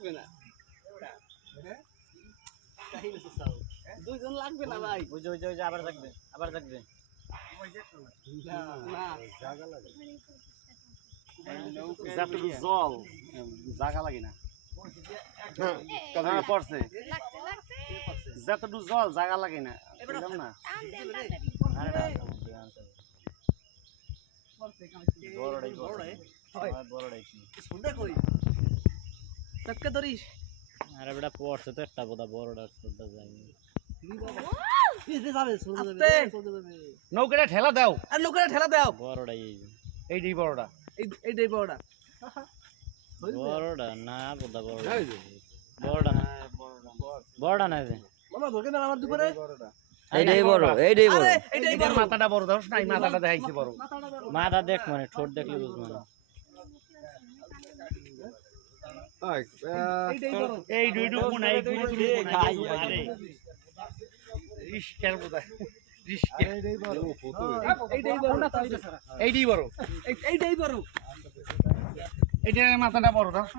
লাগবে না দুইজন লাগবে না ভাই ওই যে আবার থাকবে না যতটুকু জল জায়গা লাগে না পড়ছে যতটুকু জল জায়গা লাগে না বুঝলাম না বড়টাই শুনতে কই তক্কে ধরিস আরে বেটা পড়ছে তো একটা বোধা বড়টা ছোটটা যায় পিছে যাবে শুনতে যাবে নৌকাটা ঠেলা দাও আর লোকেরা ঠেলা দাও বড়টাই এইটাই বড়টা এইটাই বড়টা বড়টা না বোধা বড়টা না বড়টা না যে মামা ধরকে না আমার দুপুরে এইটাই বড় এইটাই এটার মাথাটা বড় ধরছ না এই মাথাটা দেখাইছি বড় মাথা দেখ মানে ঠোঁট দেখলে বুঝবো না এই দুইটুকু না এই দুইটুকু খাই আরে রিস্কের বোধা রিস্কের এইটাই বড় এইটাই বড় এইটার মাথাটা বড় ধরছ